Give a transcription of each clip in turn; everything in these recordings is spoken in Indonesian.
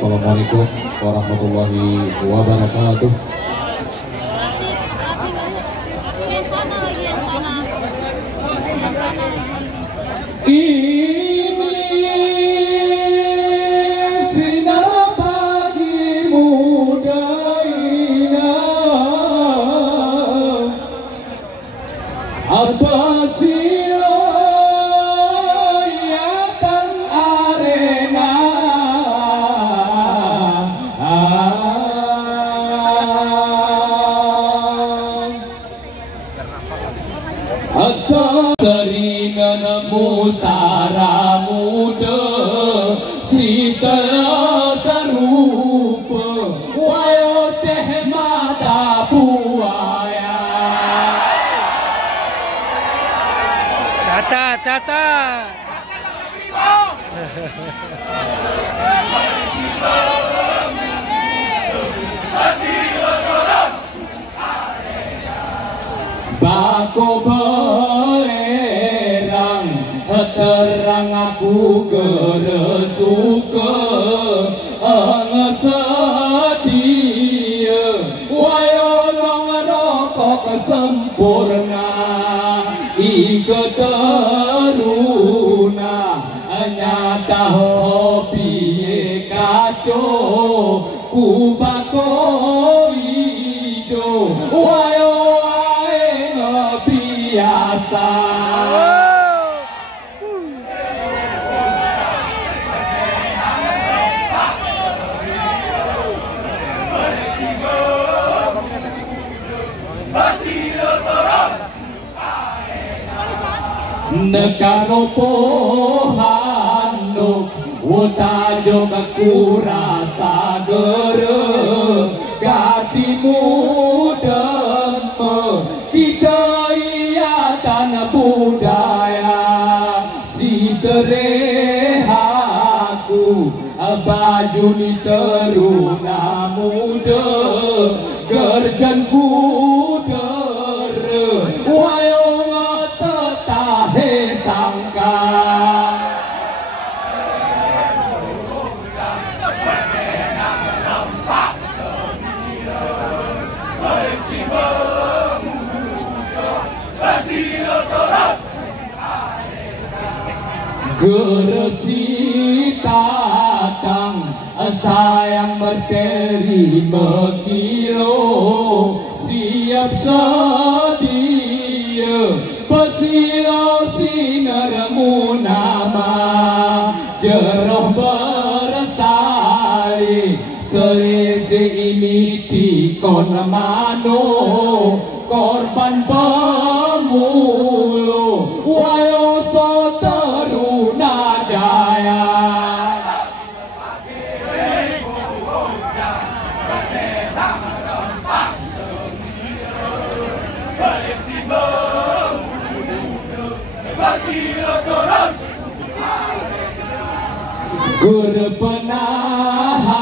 Assalamualaikum warahmatullahi wabarakatuh. Musara muda sita sarupa wayo teh mata buaya. Catat. Bako belerang terang aku keresuka ngesedia wayo nong rokok sempurna ike teruna nyata hobi kacau ku bako ijo wayo ae ngebiasa. Nekaro pohano wutajo kurasa gere gatimu demme kita iya tanah budaya si terehaku baju ni teruna muda gerjan kudere wayo tetahe sangka. Geresi tatang sayang berteri berkilo siap sedia pesilo sinarmu nama jeroh bersali selisih ini tikon mano korban pemulu wayo so teruna jaya. Guru penahara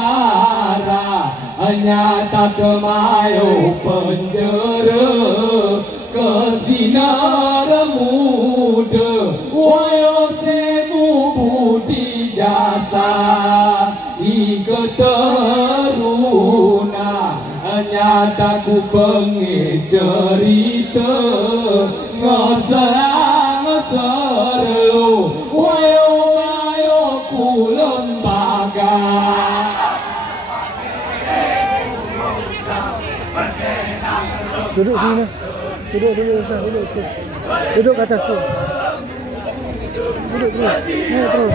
nyata kemayo penjara kesinar muda wayo semu budi jasa ike teruna nyata ku pengen cerita ngeserang serlu wayo lembaga. Duduk sini. Duduk ke atas tu. Duduk terus. Naik terus.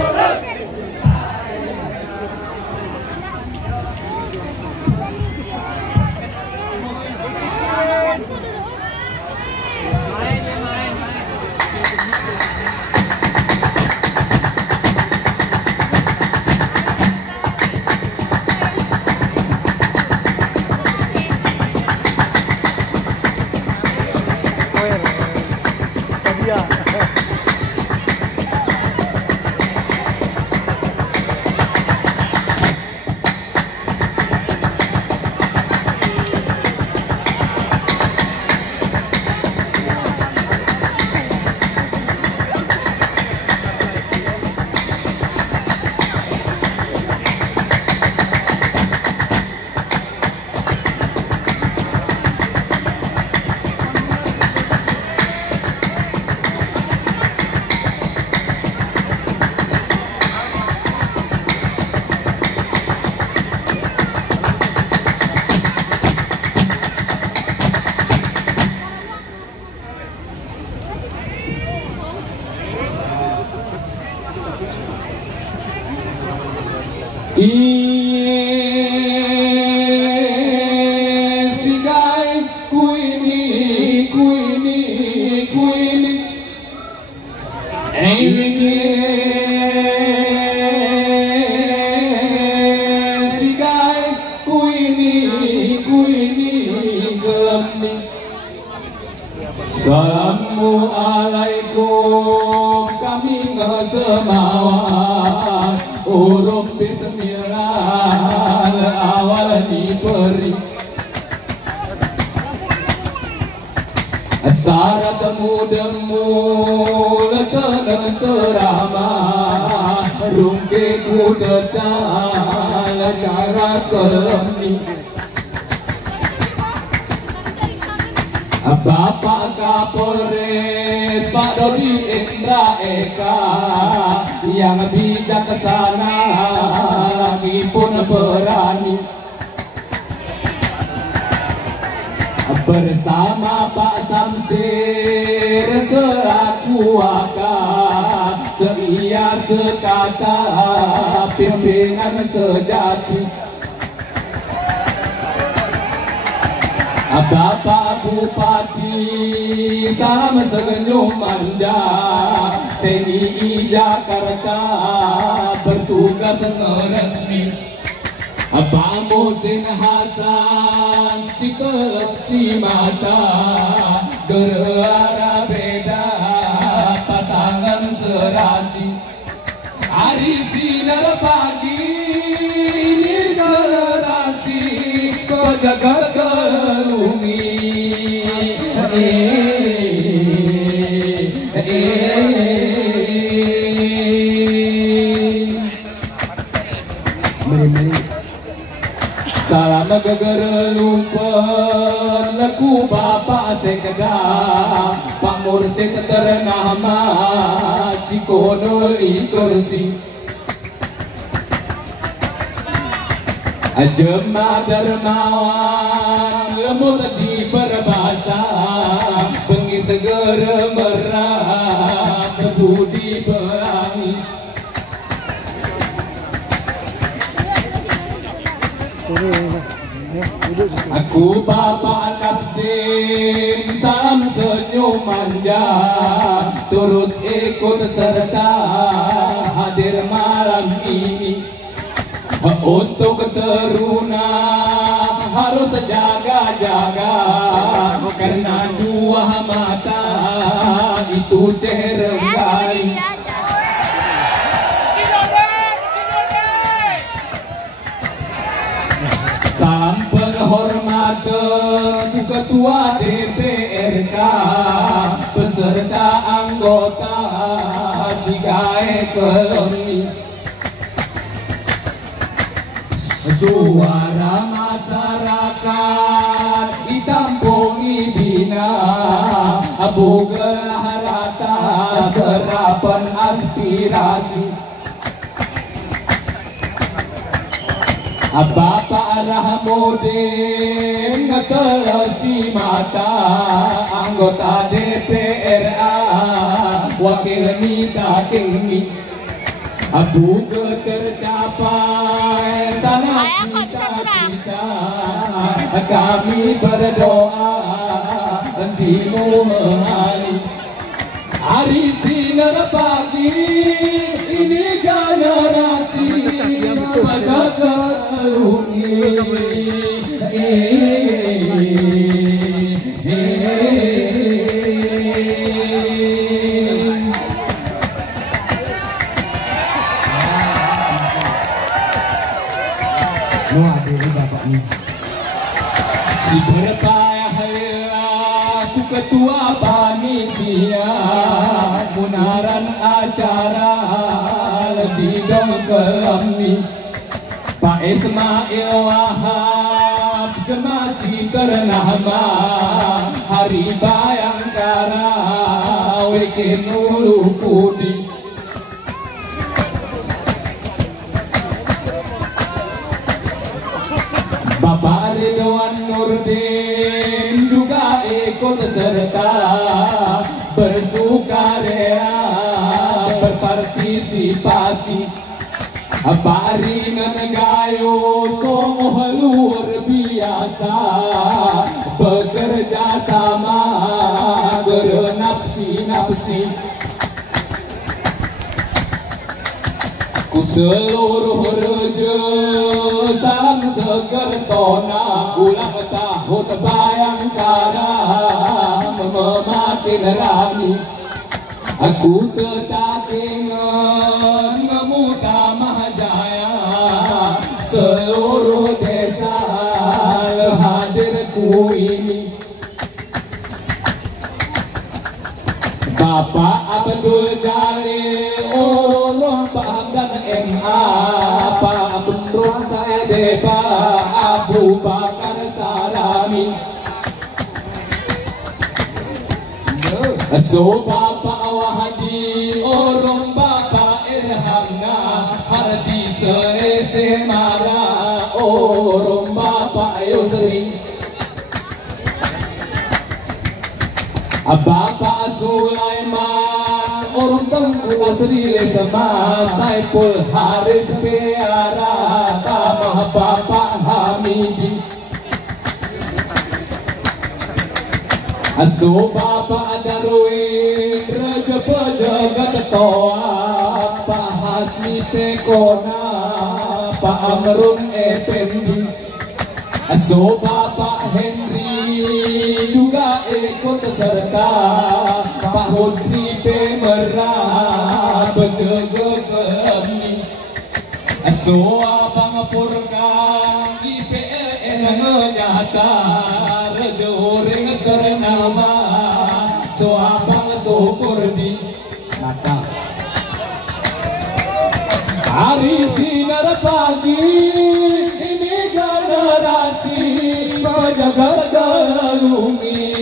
sigai kuini sigai kuini gelem. Assalamualaikum kami ngesemawat huruf bismillah awal diberi syarat demu leten teramah rungke ku tetal cara kelemi Bapak Kapolres Pak Dodi Indra Eka yang bijaksana lagi pun berani bersama Pak Samsir selaku wakil seia sekata pimpinan sejati Bapak Bupati salam senyum manja CNI Jakarta bertugas resmi Pak Musin Hasan si mata gerara beda pasangan serasi hari sinar pagi ini generasi jaga gerungi salam geger lumpen leku Bapak Sekda Pak Mursid ternama si kodoli kursi Jemaah dermawan lemut di berbahasa bengi segera merah budi pelangi aku Bapak Kasdim salam senyum manja turut ikut serta hadir malam ini untuk teruna harus jaga-jaga karena jua mata itu cerenggai salam penghormatan Ketua DPRK beserta anggota sigai kelemi suara masyarakat ditampungi bina boga rata serapan aspirasi Bapak Rahmudin ngetelesi mata anggota DPRA wakil minta kini Abu tercapai sana cita-cita kami berdoa hentimu mengalir hari sinar pagi ini generasi pada kelungi si berpayah ku ketua panitia munaran acara lebih dong kelami Pak Ismail Wahab masih ternama hari Bayangkara weekend ulu pudi Bapak Ridwan Nurdin juga ikut serta bersukarela berpartisipasi Parinan gayo sungguh luar biasa, bekerja sama bernafsi-nafsi. Ku seluruh reja salam segertona, ulang tahun Bayangkara memakin rami. Aku tetakingan ngemuta Mahjaya, seluruh desa hadirku ini. Bapak Abdul Jalil, orang paham dan MA, Pak Benrung Saede, Pak Abu Bakar Salami. So Bapak Wahdi, orang Bapak Irhamna, Hardi Seese Mara, orang Bapak Yusri. Bapak Sulaiman, orang Tengku Nasri Lesema, Saiful Haris Peara, Tamah Bapak Hamidi. Aso Bapak Darwin, Raja Pejagat Toa, Pak Hasmi Pekona, Pak Amrun Effendi. Aso Bapak Henry juga ikut serta, Pak Hudri Pemera berjaga kami. Aso Abang Purkan IPLN nyata, Raja Horing ternama, so Abang syukur di mata. Hari sinar pagi ini generasi penjaga galungi.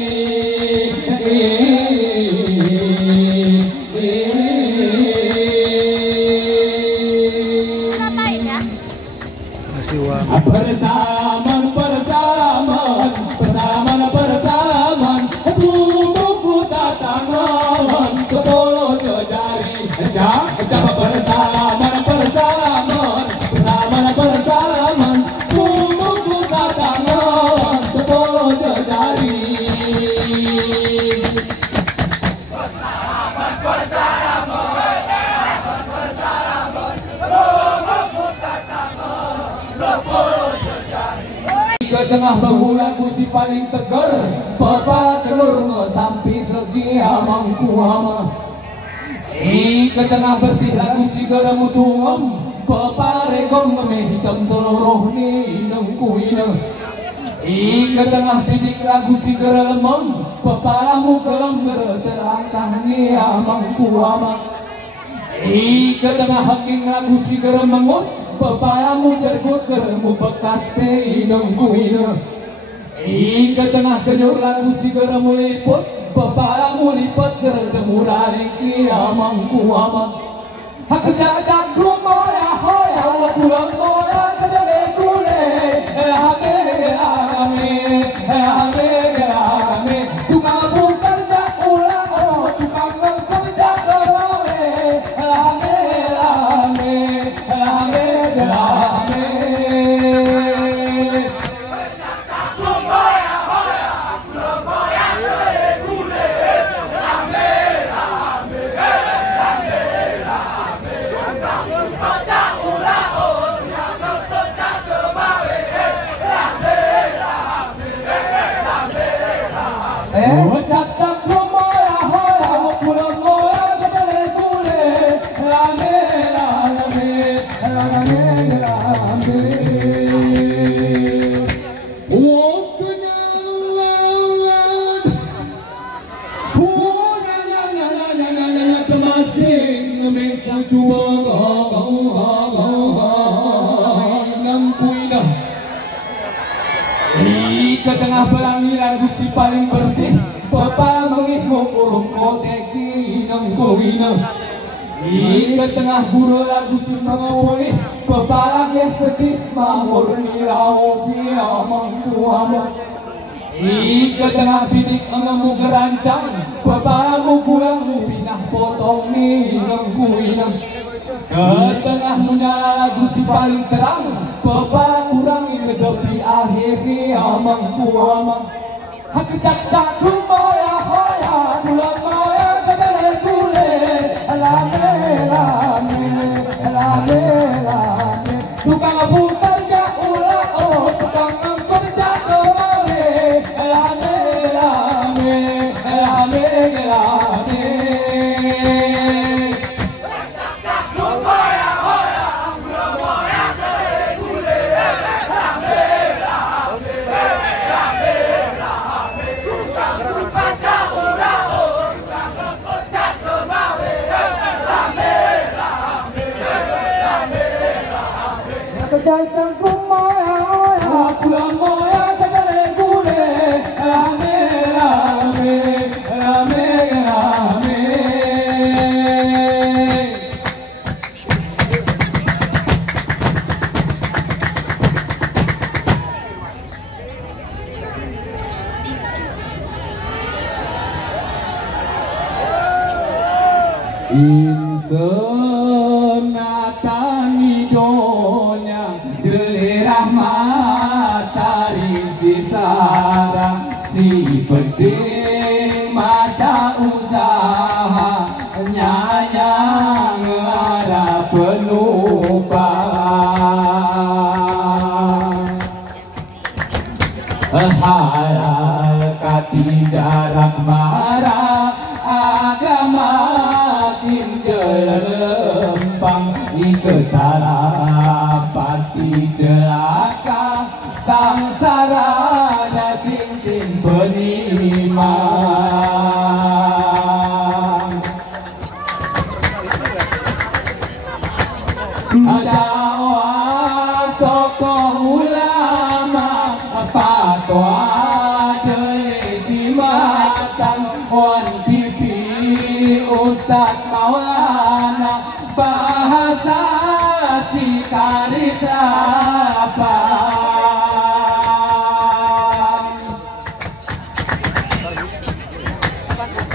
Bersalaman, bersalaman, bersalaman, bersalaman, buku tatangan, sepuluh jari, cap bersalaman, bersalaman, bersalaman, bersalaman, buku tatangan, sepuluh jari. Bersalaman, bersalaman, bersalaman, buku tatangan, sepuluh. Ke tengah bahulan busi paling tegar, pepala telur sampai segi amangku ama. Ke tengah bersih lagu si geramu tungam, pepala regom ngemeh hitam seluruh ni inengku ineng. Ke tengah bidik lagu si geralemem, pepalamu gelem terangkah ni amangku ama. Ke tengah haking lagu si geramengut, pepalamu jergut geremu bekas pe inengku ine. Ke tengah kenyur lagu si geremu liput, pepalamu lipat geremu raliki amangku ama. Hak jajak lumoya hoya pulang moya kedele kule, hame hame hame, tukang bekerja ulang oh, tukang bekerja kerole, hame hame hame hame. Ke tengah pelangi lagu si paling bersih, pepala mengih mengurung koteki inengku ineng. Ke tengah guru lagu si mengulih, pepala ke sedih mamur nilau dia mangku ama. Ke tengah bidik engemu gerancang, pepalamu pulangmu pinah potong ni inengku ineng. Ketengah menyala lagu si paling terang, pepala kurang ngedepi akhirnya amangku amang. Hakicak cakum moya hoya, pulang moya kadale kule, lame lame lame lame. Tukang bekerja ulah oh, tukang bekerja kemawe, lame lame lame lame. Kejahatan kumoya, pulang moya kadale kule, rame rame rame rame. Insenatani donya deli rahmat dari si sarang si penting mata usaha nyayang arah penumpang harakati jarak marah agama makin jalan lempang kesalahan pasti celaka sangsara dan cincin penimang. Dakwah tokoh ulama fatwa delisi matang on TV Ustaz Maulana bahasa si karitapang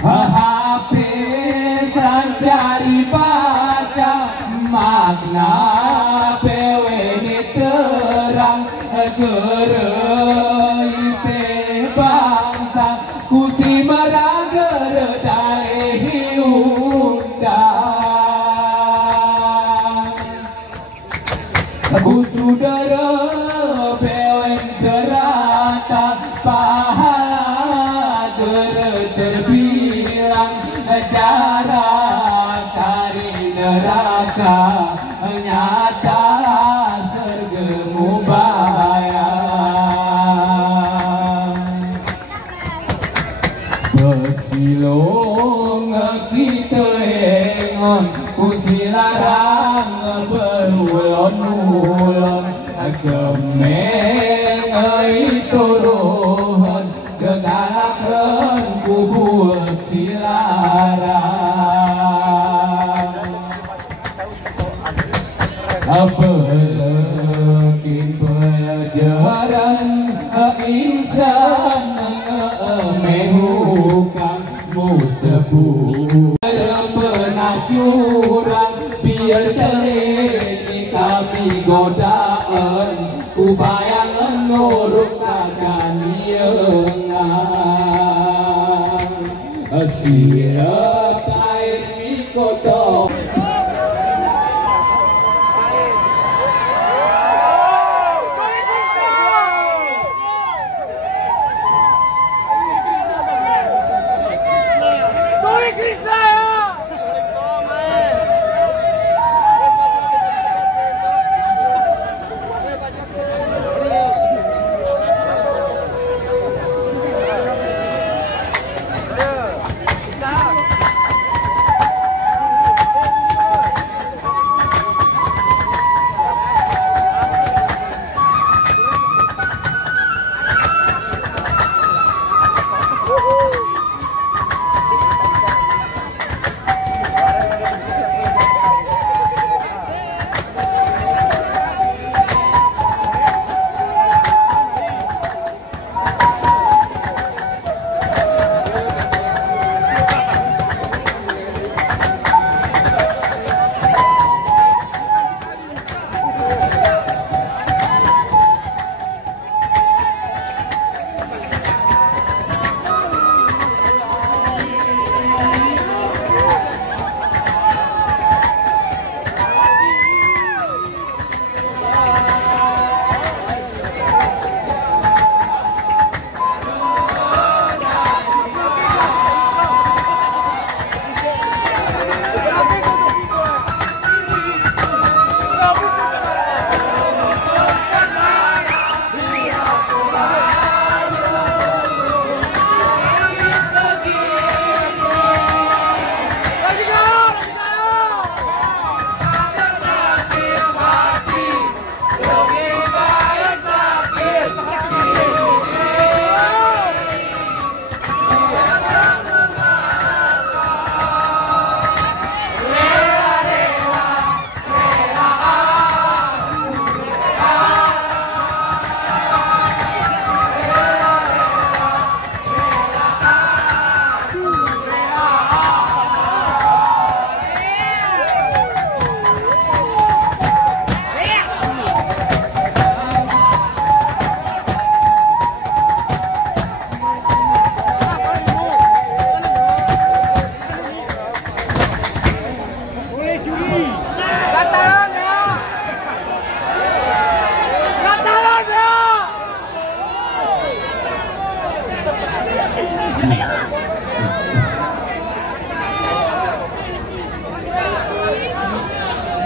habis cari baca makna peweni terang gerei bangsa kusi merager dalehi undang ku sudara pewen gerata pahala ger terbilang jarak dari neraka nyata sergemu bayang pesilong kita engon kusilarang berulon-ulon kemeng turun kegalakan kubur silarang belekin pelajaran insan mehukan musebut pernah curang biar dari kami godaan ku bayangan nurut kaca niengan siap air mikoto.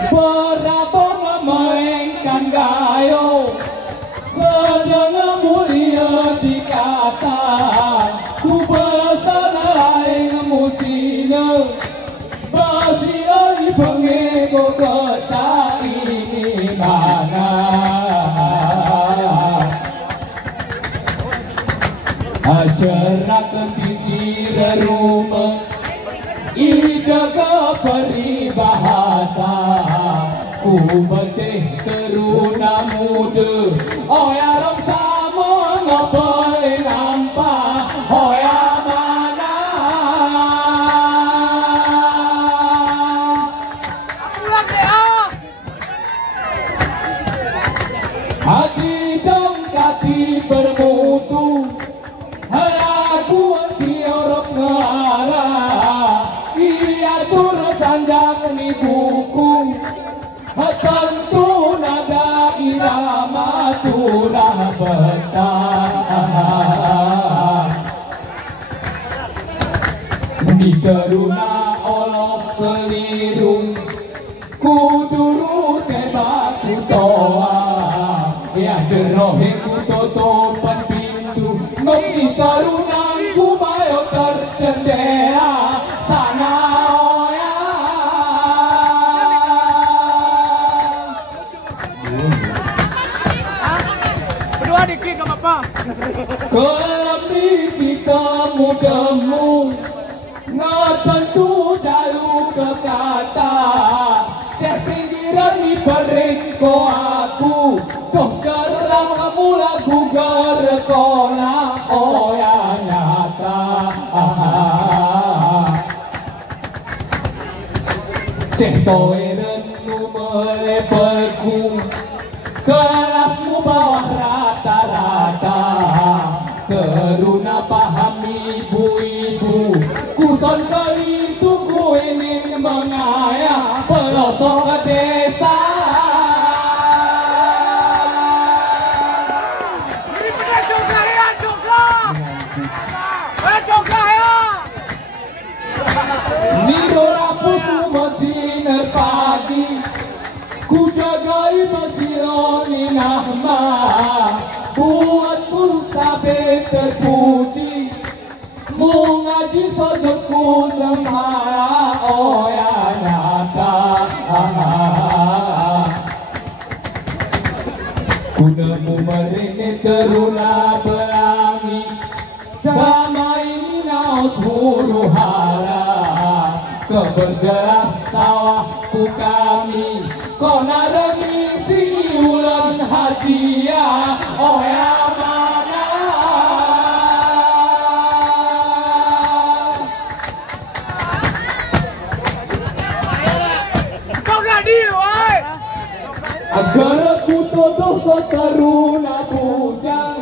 Berabung melengkan gayo sedang mulia dikata ku besan lain musina basio di pengego kota ini mana ajarak kentisi rumah ini jaga peribahasa ku betih teruna muda oh ya rom sama ngapalin nampak oh ya mana hati dongkati bermutu halaku tiorok ngarah iya tur sanjang ni buku tentu nada irama turah betah di teruna olok keliru kuduru tebak kutoa ya jerohe kutotopan pintu nom di terunanku bayo tercendela sana oya Berdua dikit gak apa-apa. kelami kita mudamu nggak tentu jalur ke kata cek pinggiran di periko aku doh cerang kamu lagu gerekona oh ya nyata cek toiren nu melepelku kelasmu bawah rata-rata teruna pahami ibu-ibu kuson kali tuku ingin mengayah pelosok ke desa Niro lapus mesinar pagi ku jagai mesiloni nama buatku sampai terpuji mu ngaji sojokku semara oh ya nyata ku nemu merene teruna pelangi sama ini naos huru hara keberjelas sawahku kami kona remisi ulan hajia oh ya mana Kau gak dia, woi. agar aku todoh seteruna bujang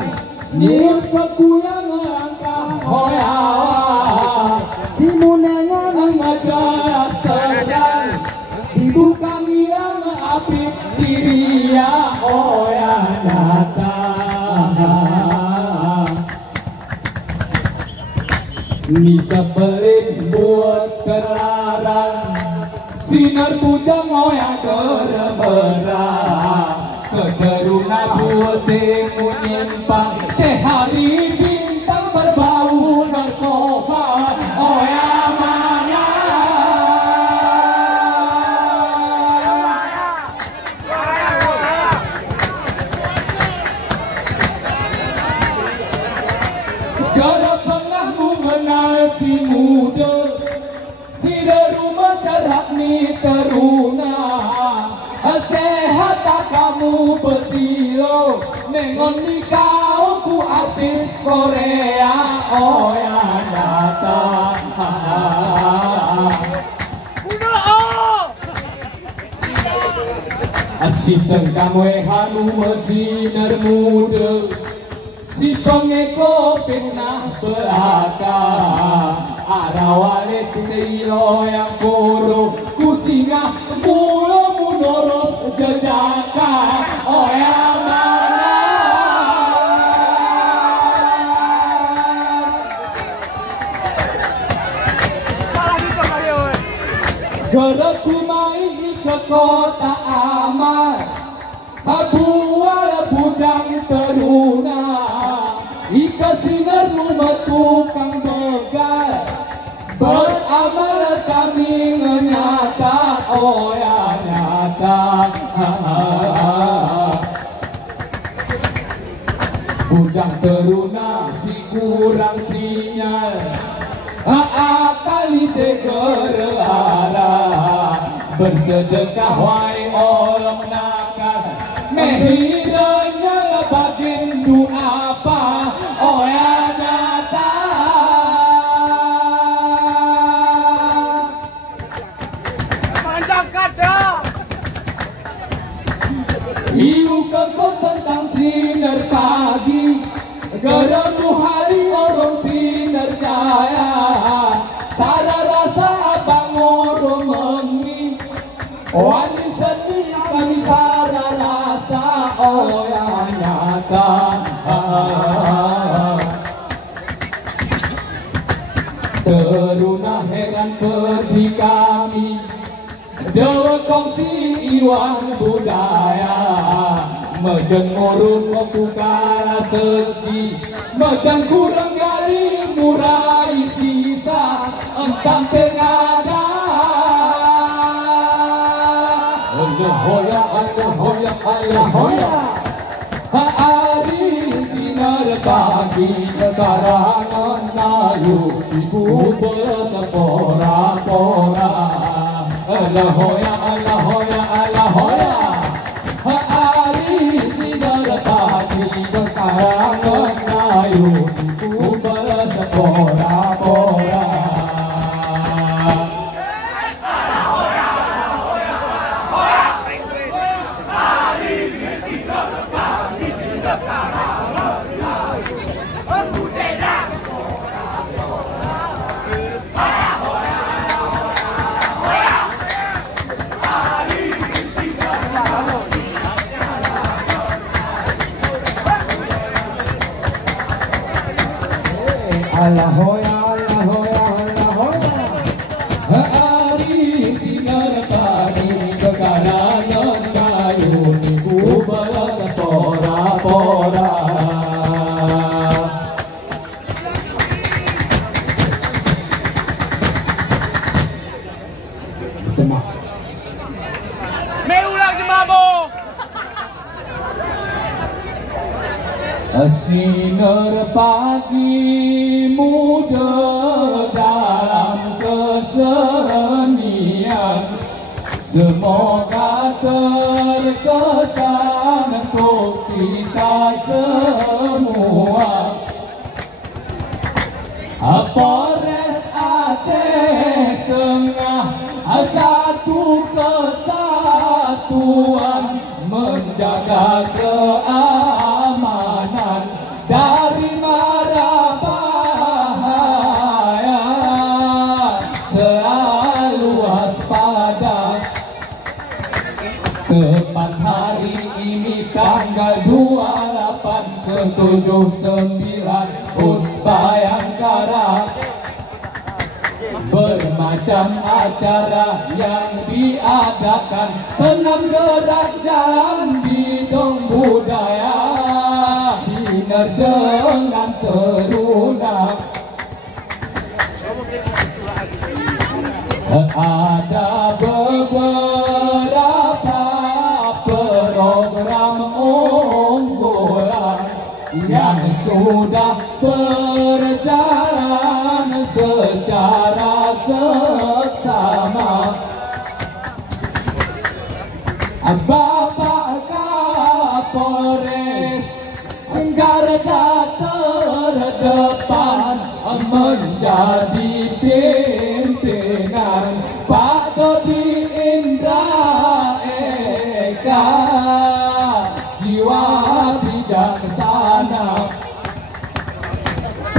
niat keku yang melangkah hoyawa si munengan ngajelas terang si bukan yang apit diria oh ya nyata bisa pelit buat terlarang sinar bujang oh ya geremera keteruna buat temu nyimpang cehari bintang berbau narkoba oh ya mana gara pernah mengenal si muda si rumah cerak ni teruna sehat tak kamu bersilo nengon di kau ku artis Korea oh ya nyata asiteng kamu hanu mesinar muda si pengeko pernah belaka arawale silo yang poro ku singa mula munoros jejaka oh ya mana gara ku mai ke kota amat Habual bujang teruna Ika sinar rumah tukang begal Beramal kami nyata oh ya nyata Bujang teruna si kurang sinyal kali segera arah bersedekah wai olong nakal mehiranya lebakin doa apa oh ya nyata Manjakat dah. hiu kekot tentang sinar pagi geramu hari orang sinar jaya Sara rasa abang orang mengi Wani seni kami sara rasa oh ya nyata Teruna heran pergi kami Dewa kongsi iwan budaya Mejen murun kokukara segi Mejen kurang gali murai sisa Entang pengada Allah hoya Allah hoya Allah hoya Hari sinar pagi karangan nayu Ibu bersepora-pora Allah hoya Allah hoya Allah hoya Hari sinar pagi karangan nayu Ibu bersepora-pora Allah hoya Allah hoya Allah hoya Hari sinar pagi kekarangan kayu Ibu balas pora-pora Meulang je mabuk. Sinar pagi muda dalam kesenian Semoga terkesan untuk kita semua Polres Aceh Tengah satu kesatuan menjaga keamanan dari mara bahaya selalu waspada tepat hari ini tanggal 28 ke 79 Bayangkara bermacam acara yang diadakan senam gerak jalan bidang budaya sinar dengan teruna ada beberapa program unggulan yang sudah berjalan secara seksama Bapak Kapolres garda terdepan menjadi pimpinan Pak Dodi Indra Eka jiwa bijaksana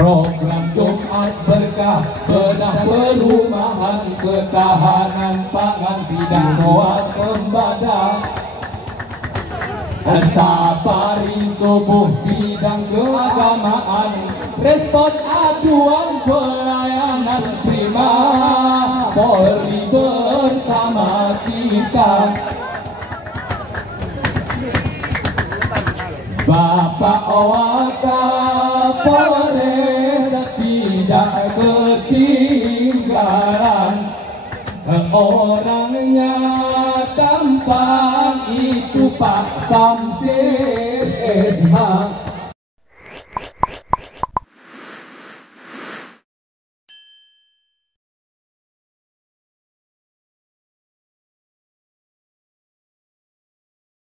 program Jumat berkah bedah perumahan ketahanan pangan bidang swasembada Safari subuh bidang keagamaan respon aduan pelayanan prima Polri bersama kita Bapak Wakapolres tidak ketinggalan, orangnya tampak itu Pak Samsir SH.